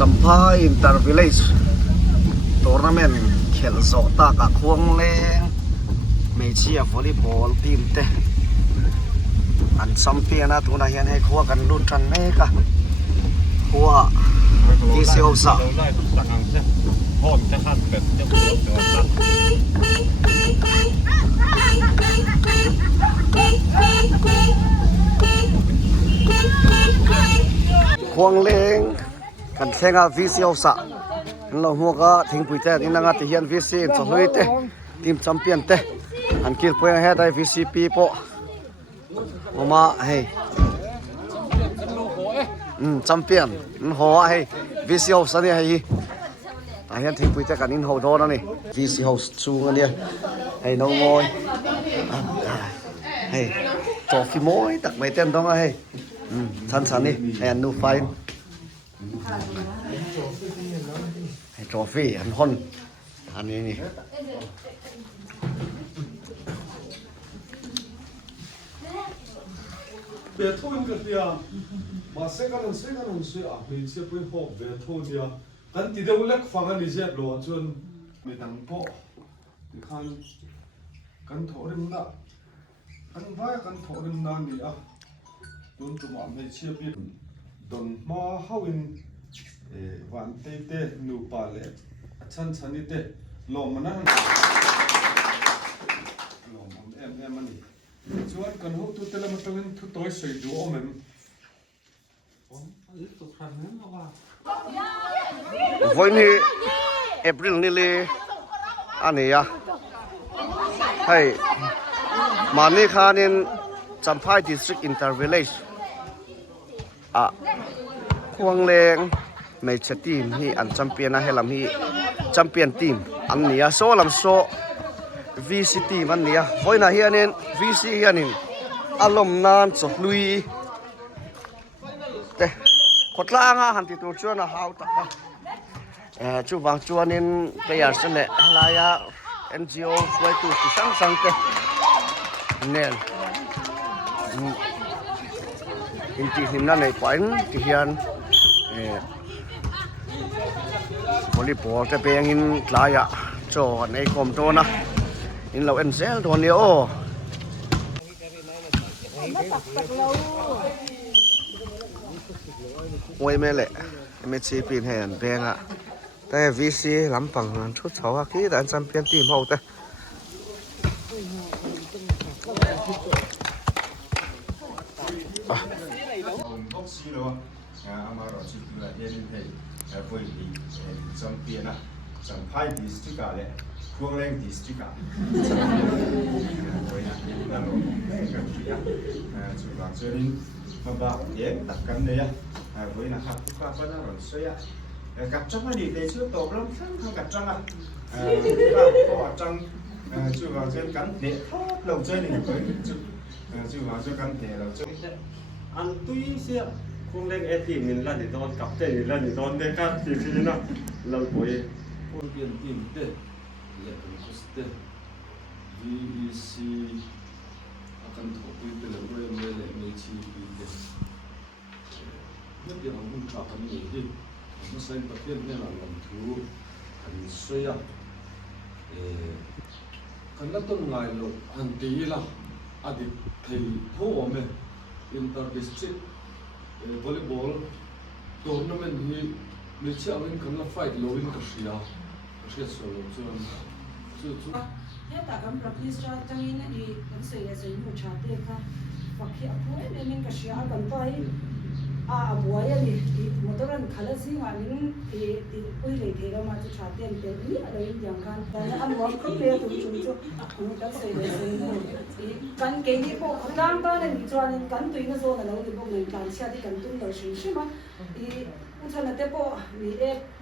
สัมภาอินเตอร์วิลเลจทัวร์นาเมนต์เขลโซตากะควงแรงเมเชียวอลเลย์บอลทีมเตอันซัมเปียนะตัวนั้นยังให้คัวกันรุ่นกันเมกะคัวที่เซียวซะพ่อมจะขัดแบบจะเปิดตัวสั้นควงแรงกันแข่งวิเซียวซะเราหัวก็ทิ้งปุ๋ยเตนี่นังที่เฮียนวิซีจะลุยเตทีมแชมเปี้ยนเตอันคิดเพื่อให้ได้วิซีปีโปมาให้แชมเปี้ยนหัวให้วิซีเอาซะเนี่ยให้แต่เฮียนทิ้งปุ๋ยเตกันนินหัวโดนนี่วิซีเอาสูงอันเนี่ยให้น้องมอยให้จอฟิโมยตักไม่เต้นต้องให้ทันนี่ให้อันนูไฟให้ทรอฟี่อันฮอนอันนี้นี่เบียทุนกันเดียวมาเสกันเสวยอ่ะมีเสียไปหอบเบียทุนเดียวกันติดเดียวเล็กฟังกันนี่เสียบหลอนจนไม่ตั้งโป๊ะที่คันกันถอดมันละกันไว้กันถอดมันนี่อ่ะโดนตัวมันให้เสียบโดนมาเข้าอินวันเต้นูปาเล่ชั้นนี่เต้ลมมันนั่นลมมันมันนี่ชวนกันหุบทุกเตลมันต้องทุกตัวใส่ดูอมวันนี้เอพริลนี่เลยอันนี้อ่ะให้มานี่คานินจำพายดิสตริกอินเตอร์วิลเลจอ่ะควงแรงไม่ใช่ทีมที่อันแชมเปี้ยนนะให้ลำที่แชมเปี้ยนทีมอันนี้อ่ะโซ่ลำโซ่VCทีมอันนี้อ่ะวันนี้เฮียนิน VC เฮียนินอารมณ์นานสุดลุยเตะขดล่างอ่ะหันติดตัวชวนอ่ะหาวตักจู่บางชวนนินไปอยากเสนอลายอ่ะ NGO ช่วยตัวที่สั่งเตะเนี่ยอินทีหิมนั่นในปอยน์ที่เฮียนวอลเลย์บอลแต่เป็นยังอินลายอ่ะโจในคอมโตนะอินเราเอ็นเซลตัวนี้โอ้โอ้ยไม่เละไม่ชีปีนแห่งแบงอ่ะแต่วีซีลำปังชุดเขาอ่ะที่แต่จำเป็นทีมเขาแต่สัมภาษณ์ดิสตริกาเลยพวงแรงดิสตริกานั่นหรอกันที่อ่ะจุดหลังเจอนี่มาบ้าเย็บตัดกันเลยอ่ะเว้ยนะครับข้าพเจ้าหลังเสียกับจังไม่ดีเลยชื่อตบแล้วทั้งกับจังอ่ะก็จังจุดหลังเจอกันเด็กเราเจอนี่เว้ยจุดหลังเจอกันเด็กเราเจออันตุ้ยเสียคงเล่นทีมนี่ละนี่โดนกับเต้นี่ละนี่โดนเด็กกันทีนี่นะเราป่วยคนเปลี่ยนทีมเต้เล็กเป็นคุสเต้ VEC อาการถอดไปเลยเรื่องไม่ชีวิตเต้เมื่อเดี๋ยวผมขับกันอยู่ที่ผมใส่ประเทศเนี่ยเราลงทุนอันสวยอ่ะกันแล้วต้นไงเราอันตีละอดีตที่ทั่วเมืองอินเตอร์ดิสทริกวอลเลย์บอลทัวร์นาเมนต์ที่ไม่ใช่เอาเงินกันละไฟต์โลวินกับเชียร์เชียร์โซโล่ส่วนเนี่ยแต่กำลังพิจารณาจังนี้นะอีมันเสียใจหมดชาติค่ะฝักเขียวพูดเนี่ยมันก็เชียร์กันไปบัวยันนี่มอเตอร์รันขลังสิ่งวันนี้ที่อุ้ยเลยเทเรามาจะชาติเต็มนี่อะไรอย่างกันแต่อันว่าเขาเลี้ยงตัวชุ่มชุ่มมันก็เสียใจหมดกันเก่งที่พวกการบ้านเนี่ยมีจวนกันตัวนี้โซนเราที่พวกเงินการเชียร์ที่กันตุ้งเราใช่ไหมอุทานแต่พวกมี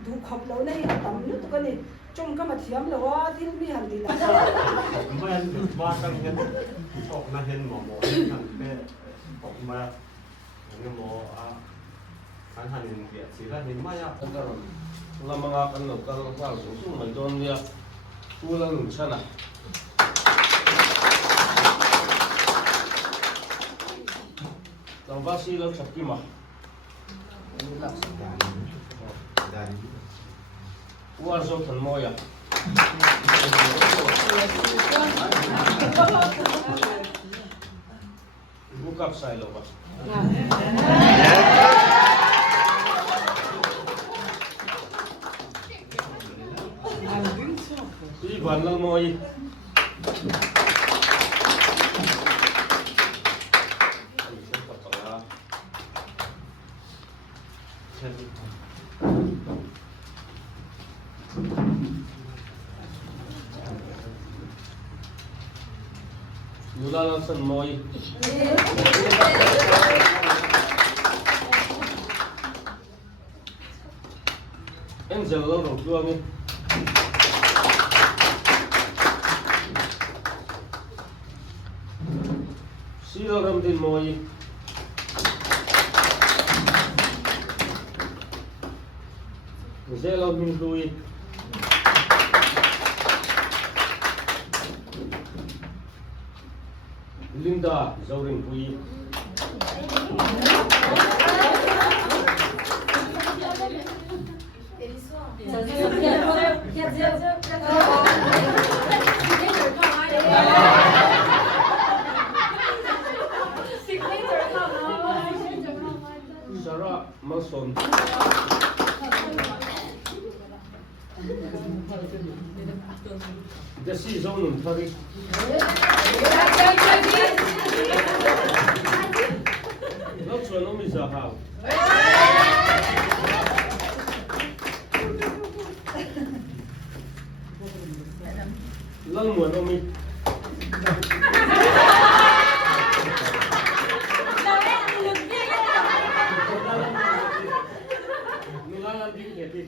ดูขอบเราเนี่ยต่ำนิดตัวนี้จงก็มาเทียมแล้วว่าที่มีหันดีแล้วไม่ว่ากันเห็นออกมาเห็นหมอกันแม่ออกมาเห็นหมอหันเกียรติเห็นไหมอ่ะเรามากันเราก็เราสูงเหมือนตอนเนี้ยตัวเราหนุ่มชนะเราว่าซีเราชักกี่มา นี่หลักสัญญาณ war zo tan moya bukap sai lo ba i ban lang moi Nula lang san moi. Angel lang ro tuang ni. Silo ram din moi. Zelo min lui. Linda Zaurin Pui. Sarah Mason. Desi Zaunun Tari. Not so no misa how. Lang mo no mi. Nulangan din keti.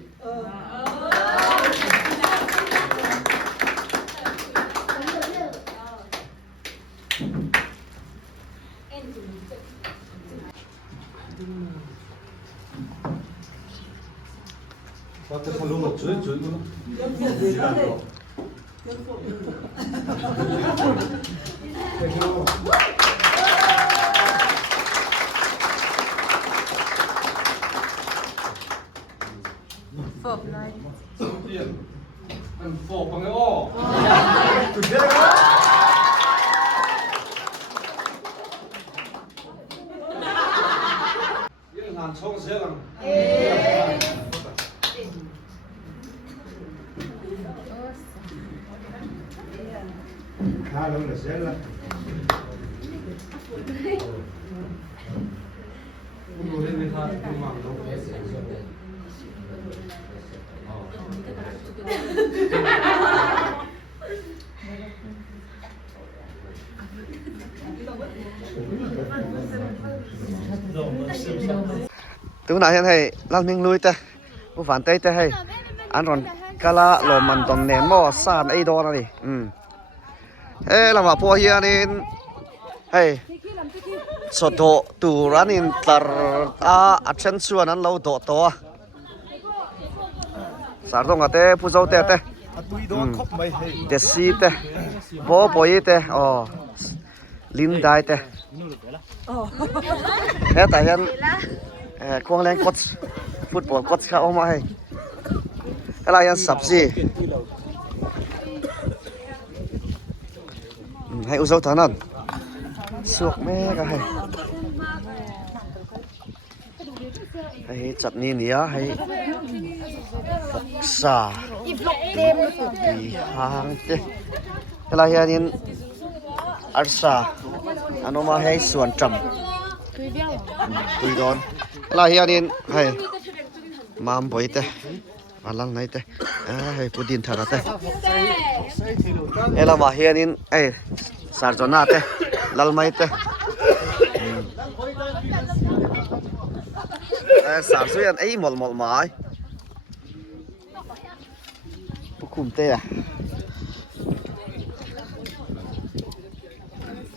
Pate falou joy no. Anh phổ bằng cái ô. Yên hàn冲sẽ làm. Khá luôn là sẽ là Ngồi lên bên hai cái mảng đâu. Tu na hian hei lan ming lui te bu fan te te hei an ron kala lo man ton nen mo san ei do na ni lama po hianin hei soto tu ranin tar a chen chuan an lo do to sar dong ate pu zo te te Tui do khop mai hei. te si te bo boi te lin dai te he ta hian Kuang Leng coach football coach kha oma hai kala yan sabji hai uzau thanan suak me ka hai hai chutney nia hai sa i hang te kala hianin arsa anoma hai suan cham tui don la hianin hei mam boi te alang nai te hei pudin thara te ela ma hianin sarjona te lalmai te sarsuyan mol mai pukum te